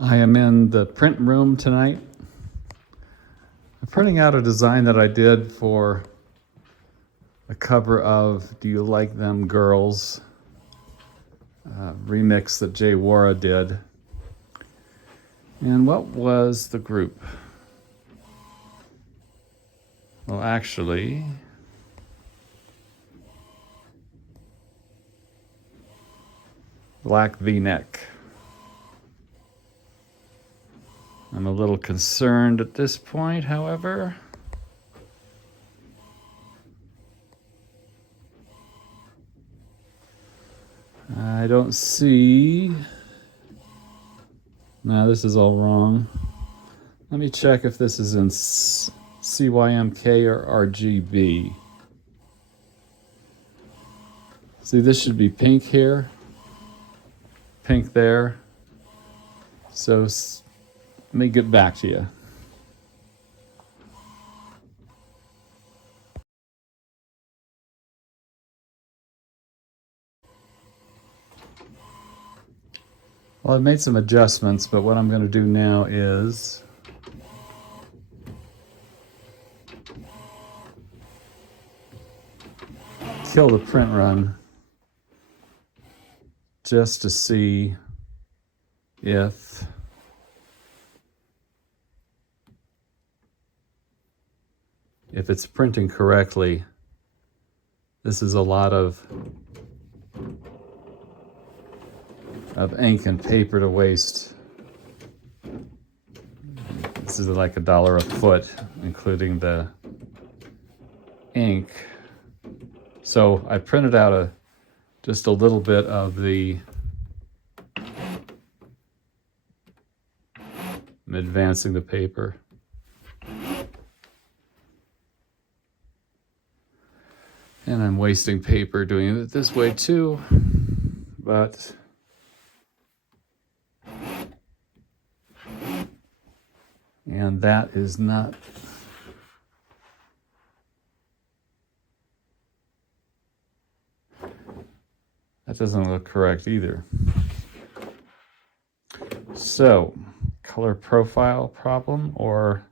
I am in the print room tonight. I'm printing out a design that I did for the cover of Do You Like Them Girls remix that Jay Wara did. And what was the group? Well, actually, Black V-neck. I'm a little concerned at this point, however. I don't see... No, this is all wrong. Let me check if this is in CYMK or RGB. See, this should be pink here, pink there. So let me get back to you. Well, I've made some adjustments, but what I'm going to do now is kill the print run just to see if it's printing correctly. This is a lot of ink and paper to waste. This is like $1 a foot, including the ink. So I printed out just a little bit of the... I'm advancing the paper. And I'm wasting paper doing it this way too, but and that is not that doesn't look correct either. So, color profile problem or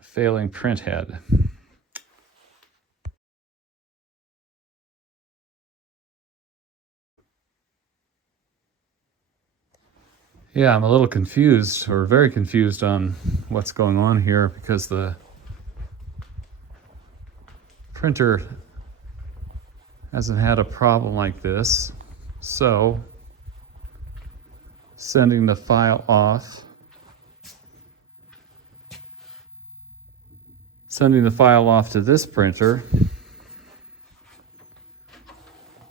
failing print head. Yeah, I'm a little confused, or very confused on what's going on here, because the printer hasn't had a problem like this. So, sending the file off. Sending the file off to this printer,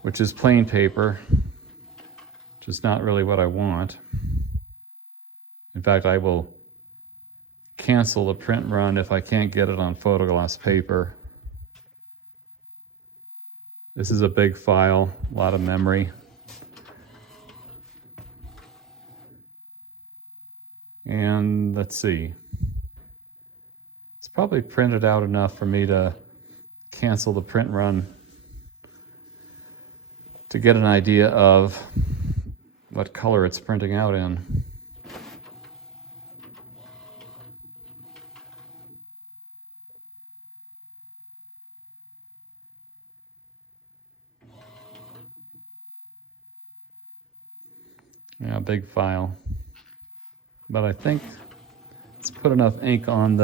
which is plain paper, which is not really what I want. In fact, I will cancel the print run if I can't get it on photoglass paper. This is a big file, a lot of memory. And let's see. It's probably printed out enough for me to cancel the print run to get an idea of what color it's printing out in. Yeah, big file. But I think it's put enough ink on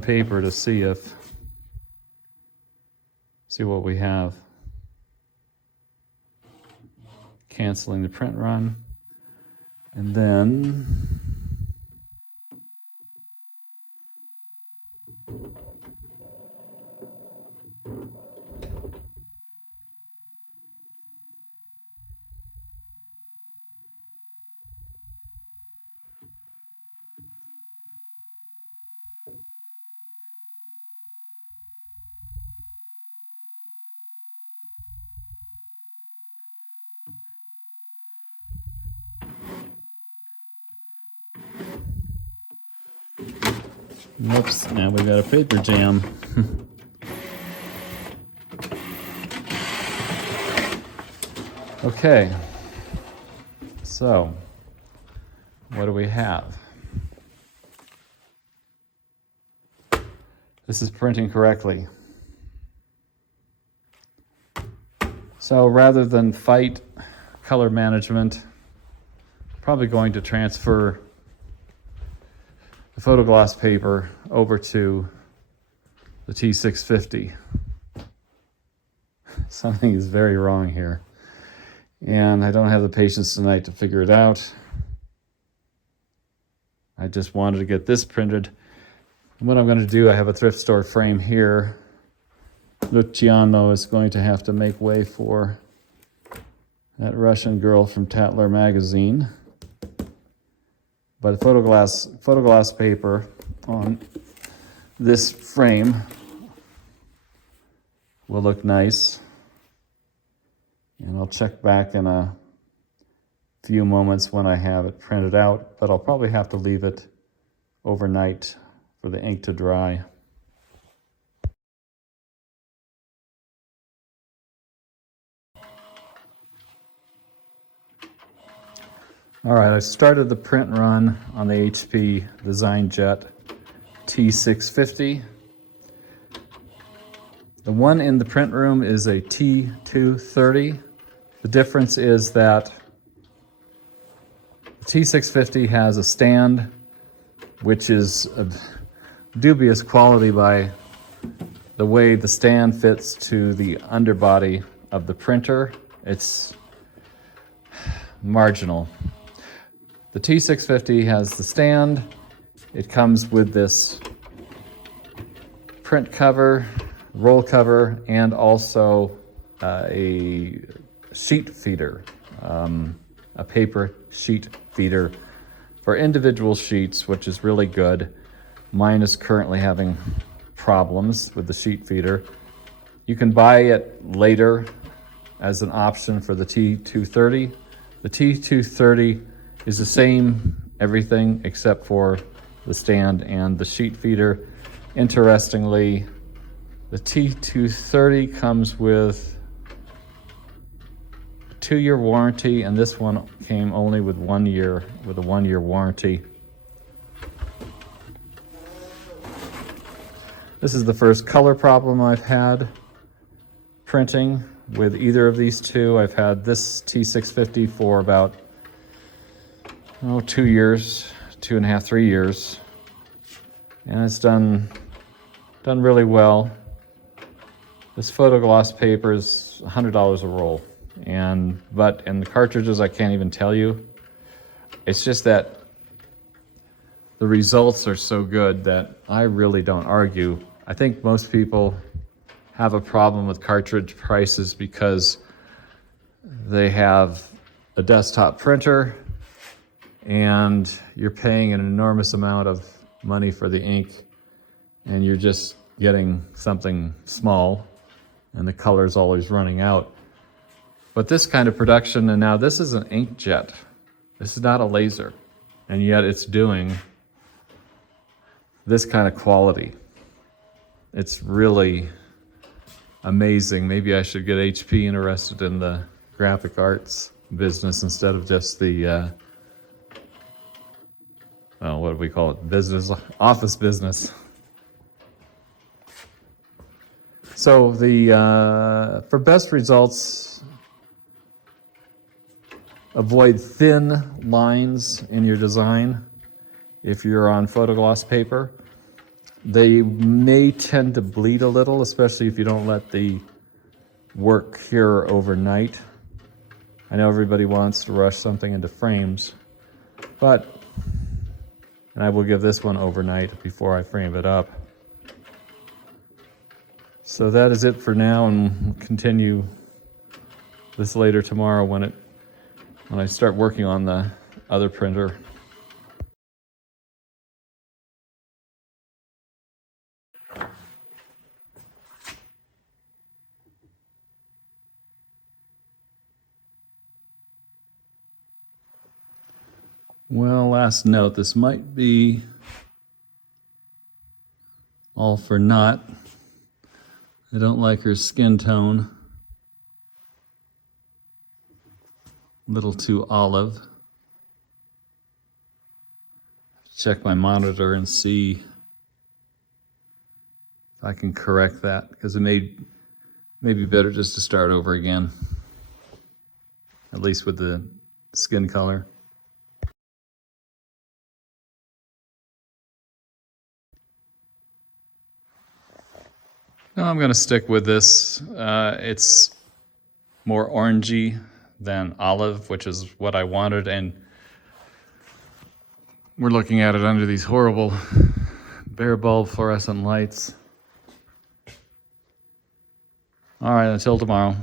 paper to see what we have. Canceling the print run. And then whoops, now we got a paper jam. Okay, so what do we have? This is printing correctly. So rather than fight color management, probably going to transfer the photoglass paper over to the T650. Something is very wrong here, and I don't have the patience tonight to figure it out. I just wanted to get this printed. And what I'm going to do, I have a thrift store frame here. Luciano is going to have to make way for that Russian girl from Tatler magazine. But photoglass paper on this frame will look nice. And I'll check back in a few moments when I have it printed out, but I'll probably have to leave it overnight for the ink to dry. All right, I started the print run on the HP DesignJet T650. The one in the print room is a T230. The difference is that the T650 has a stand, which is of dubious quality by the way the stand fits to the underbody of the printer. It's marginal. The T650 has the stand. It comes with this print cover, roll cover, and also a sheet feeder, a paper sheet feeder for individual sheets, which is really good. Mine is currently having problems with the sheet feeder. You can buy it later as an option for the T230. The T230 is the same everything except for the stand and the sheet feeder. Interestingly, the T230 comes with a 2-year warranty, and this one came only with 1 year, with a 1-year warranty. This is the first color problem I've had printing with either of these two. I've had this T650 for about 2 years, 2.5, 3 years, and it's done really well. This photoglass paper is $100 a roll, but the cartridges I can't even tell you. It's just that the results are so good that I really don't argue. I think most people have a problem with cartridge prices because they have a desktop printer and you're paying an enormous amount of money for the ink, and you're just getting something small, and the color's always running out. But this kind of production, and now this is an inkjet. This is not a laser, and yet it's doing this kind of quality. It's really amazing. Maybe I should get HP interested in the graphic arts business instead of just the what do we call it? Business, office business. So for best results, avoid thin lines in your design. If you're on photoglass paper, they may tend to bleed a little, especially if you don't let the work cure overnight. I know everybody wants to rush something into frames, and I will give this one overnight before I frame it up. So that is it for now, and we'll continue this later tomorrow when I start working on the other printer. Well, last note, this might be all for naught. I don't like her skin tone. little too olive. Check my monitor and see if I can correct that, because it may be better just to start over again, at least with the skin color. No, I'm going to stick with this. It's more orangey than olive, which is what I wanted, and we're looking at it under these horrible bare bulb fluorescent lights. All right, until tomorrow.